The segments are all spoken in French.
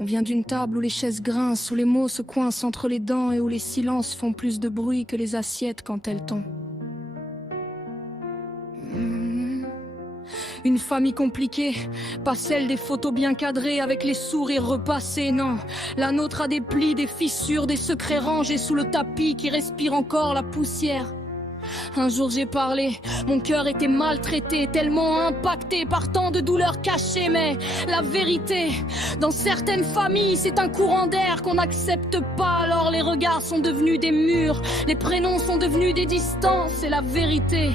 On vient d'une table où les chaises grincent, où les mots se coincent entre les dents et où les silences font plus de bruit que les assiettes quand elles tombent. Une famille compliquée, pas celle des photos bien cadrées avec les sourires repassés, non. La nôtre a des plis, des fissures, des secrets rangés sous le tapis qui respirent encore la poussière. Un jour j'ai parlé, mon cœur était maltraité, tellement impacté par tant de douleurs cachées. Mais la vérité, dans certaines familles, c'est un courant d'air qu'on n'accepte pas. Alors les regards sont devenus des murs, les prénoms sont devenus des distances. Et la vérité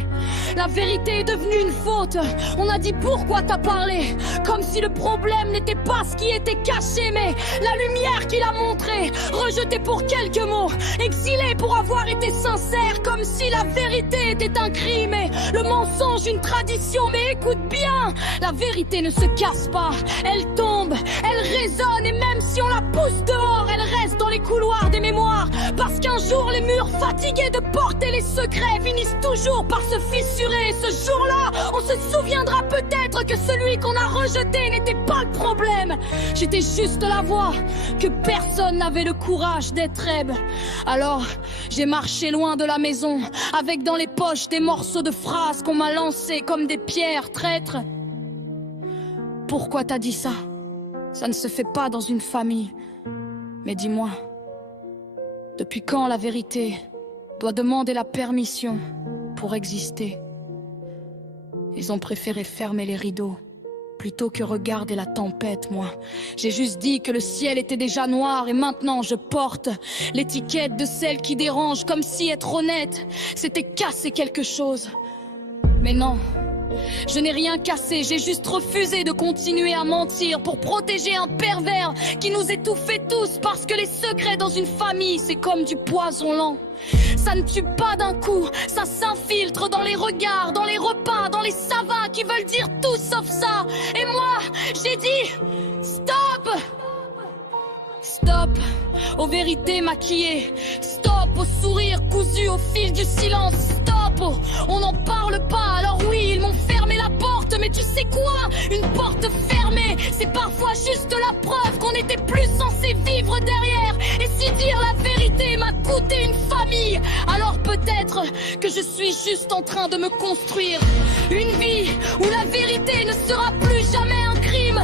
est devenue une faute. On a dit pourquoi t'as parlé, comme si le problème n'était pas ce qui était caché, mais la lumière qu'il a montrée, rejetée pour quelques mots, exilée pour avoir été sincère, comme si la vérité était un crime et le mensonge une tradition. Mais écoute bien, la vérité ne se casse pas, elle tombe, elle résonne, et même si on la pousse dehors, elle reste dans les couloirs des mémoires. Parce qu'un jour les murs fatigués de porter les secrets finissent toujours par se fissurer. Et ce jour-là, on se souviendra peut-être que celui qu'on a rejeté n'était pas le problème. J'étais juste la voix que personne n'avait le courage d'être. Alors j'ai marché loin de la maison, avec dans les poches des morceaux de phrases qu'on m'a lancés comme des pierres traîtres. Pourquoi t'as dit ça? Ça ne se fait pas dans une famille. Mais dis-moi, depuis quand la vérité doit demander la permission pour exister? Ils ont préféré fermer les rideaux plutôt que regarder la tempête, moi. J'ai juste dit que le ciel était déjà noir et maintenant je porte l'étiquette de celle qui dérange, comme si être honnête, c'était casser quelque chose. Mais non, je n'ai rien cassé, j'ai juste refusé de continuer à mentir pour protéger un pervers qui nous étouffait tous. Parce que les secrets dans une famille, c'est comme du poison lent. Ça ne tue pas d'un coup, ça s'infiltre dans les regards, dans les repas, dans les savas qui veulent dire tout sauf ça. Et moi, j'ai dit stop! Stop aux vérités maquillées, stop aux sourires cousus au fil du silence, stop, on n'en parle pas. Alors oui, ils m'ont fermé la porte, mais tu sais quoi? Une porte fermée, c'est parfois juste la preuve qu'on n'était plus censé vivre derrière. Et si dire la vérité m'a coûté une famille, alors peut-être que je suis juste en train de me construire une vie où la vérité ne sera plus jamais un crime.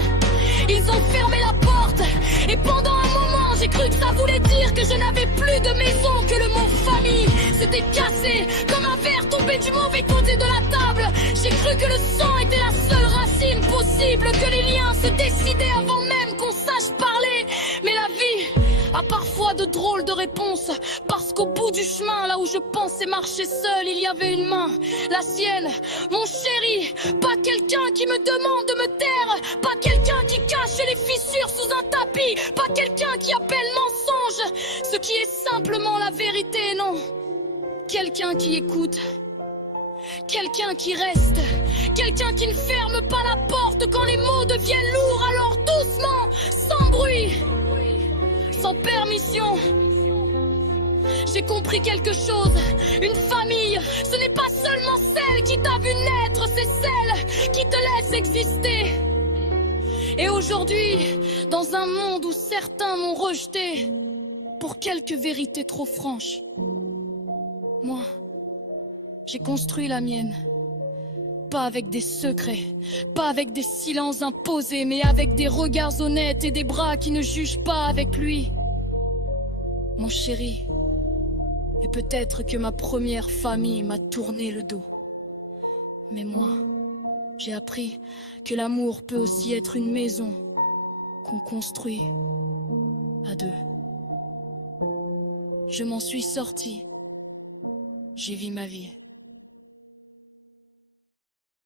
Ils ont fermé la porte, et pendant un moment j'ai cru que ça voulait dire que je n'avais plus de maison, que le mot famille s'était cassé comme un verre tombé du mauvais côté de la table. J'ai cru que le sang était la seule racine possible, que les liens se décidaient avant même qu'on sache parler. Mais la vie a parfois de drôles de réponses, parce qu'au bout du chemin, là où je pensais marcher seul, il y avait une main, la sienne, mon chéri. Pas quelqu'un qui me demande de me taire, pas quelqu'un qui cache les fissures sous un tapis, pas quelqu'un qui appelle mensonge ce qui est simplement la vérité, non. Quelqu'un qui écoute, quelqu'un qui reste, quelqu'un qui ne ferme pas la porte quand les mots deviennent lourds. Alors doucement, sans bruit, sans permission, j'ai compris quelque chose. Une famille, ce n'est pas seulement celle qui t'a vu naître, c'est celle qui te laisse exister. Et aujourd'hui, dans un monde où certains m'ont rejeté pour quelques vérités trop franches, moi, j'ai construit la mienne. Pas avec des secrets, pas avec des silences imposés, mais avec des regards honnêtes et des bras qui ne jugent pas avec lui. Mon chéri, et peut-être que ma première famille m'a tourné le dos. Mais moi, j'ai appris que l'amour peut aussi être une maison qu'on construit à deux. Je m'en suis sortie. J'ai vu ma vie.